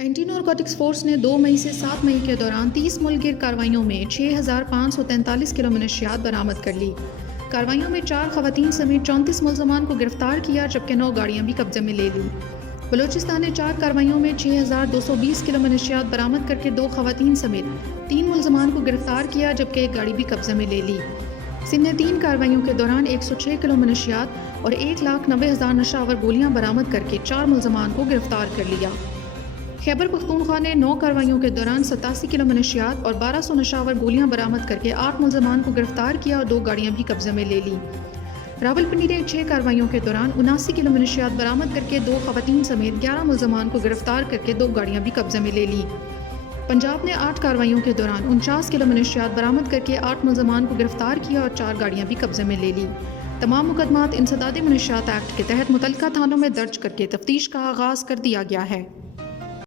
Anti narcotics force نے 2 مئی سے 7 مئی کے دوران 30 ملک گیر کارروائیوں میں 6,543 کلو منشیات برآمد کر لی۔ کارروائیوں میں 4 خواتین سمیت 34 ملزمان کو گرفتار کیا جبکہ 9 گاڑیاں بھی قبضے میں لے لی۔ بلوچستان نے 4 کارروائیوں میں 6,220 کلو منشیات برآمد کر کے 2 خواتین سمیت 3 ملزمان کو گرفتار کیا جبکہ 1 گاڑی بھی قبضے میں لے لی۔ سندھ نے 3 کارروائیوں کے دوران 106 کلو منشیات اور 1,90,000 نشہ آور گولیاں برآمد کر کے 4 ملزمان کو گرفتار کر لیا۔ خیبر پختونخوا نے 9 کارروائیوں کے دوران 87 کلو منشیات اور 1200 نشہ آور گولیاں برآمد کر کے 8 ملزمان کو گرفتار کیا اور 2 گاڑیاں بھی قبضے میں لے لی۔ راولپنڈی نے 6 کارروائیوں کے دوران 79 کلو منشیات برآمد کر کے 2 خواتین سمیت 11 ملزمان کو گرفتار کر کے 2 گاڑیاں بھی قبضے میں لے لی۔ پنجاب نے 8 کارروائیوں کے دوران 49 کلو منشیات برآمد کر کے 8 ملزمان کو گرفتار کیا اور 4 گاڑیاں بھی قبضے میں لے لی۔ تمام مقدمات انسداد منشیات ایکٹ کے تحت متعلقہ تھانوں میں درج کر کے تفتیش کا آغاز کر دیا گیا ہے۔